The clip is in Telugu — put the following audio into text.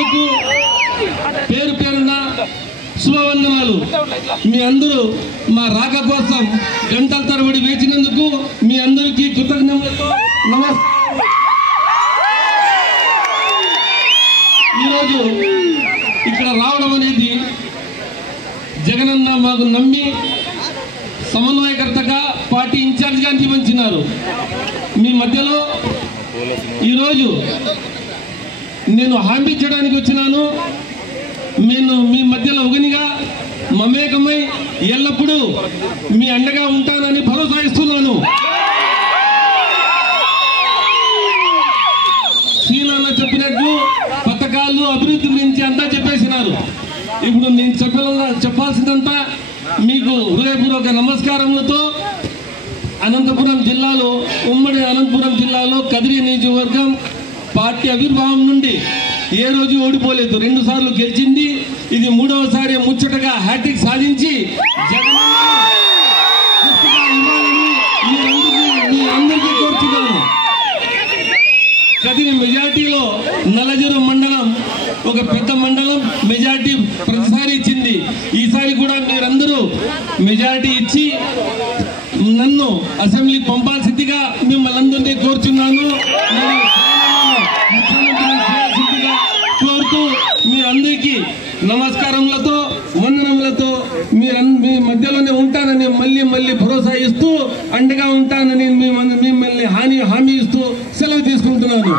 అభిమానులకు పేరు పేరున శుభవందనాలు. మీ అందరూ మా రాక కోసం గంటల తరబడి వేచినందుకు మీ అందరికీ కృతజ్ఞతలతో నమస్కారం. ఈరోజు ఇక్కడ రావడం అనేది జగనన్న మాకు నమ్మి సమన్వయకర్తగా పార్టీ ఇన్ఛార్జిగా నియమించినారు. మీ మధ్యలో ఈరోజు నేను హామీ ఇచ్చడానికి వచ్చినాను. నేను మీ మధ్యలో ఒకనిగా మమేకమై ఎల్లప్పుడూ మీ అండగా ఉంటానని భరోసా ఇస్తున్నాను. సీనన్న చెప్పినట్లు పథకాలు అభివృద్ధి గురించి అంతా చెప్పేసినారు. ఇప్పుడు నేను చెప్పాల్సిందంతా మీకు హృదయపూర్వక నమస్కారములతో అనంతపురం జిల్లాలో ఉమ్మడి అనంతపురం జిల్లాలో కదిరి నియోజకవర్గం పార్టీ ఆవిర్భావం నుండి ఏ రోజు ఓడిపోలేదు. 2 సార్లు గెలిచింది. ఇది 3వసారి ముచ్చటగా హ్యాట్రిక్ సాధించి మీ అందరికీ కోరుతున్నాను. కదిరి మెజార్టీలో నల్లజరు మండలం ఒక పెద్ద మండలం మెజార్టీ ప్రతిసారి ఇచ్చింది. ఈసారి కూడా మీరందరూ మెజార్టీ ఇచ్చి నన్ను అసెంబ్లీకి పంపాల్సిందిగా మిమ్మల్ని అందరినీ కోరుచున్నాను. ముఖ్యమంత్రిని చేయాల్సిందిగా కోరుతూ మీ అందరికీ నమస్కారములతో వందనములతో మీ మధ్యలోనే ఉంటానని మళ్ళీ భరోసా ఇస్తూ అండగా ఉంటానని మిమ్మల్ని హామీ ఇస్తూ సెలవు తీసుకుంటున్నాను.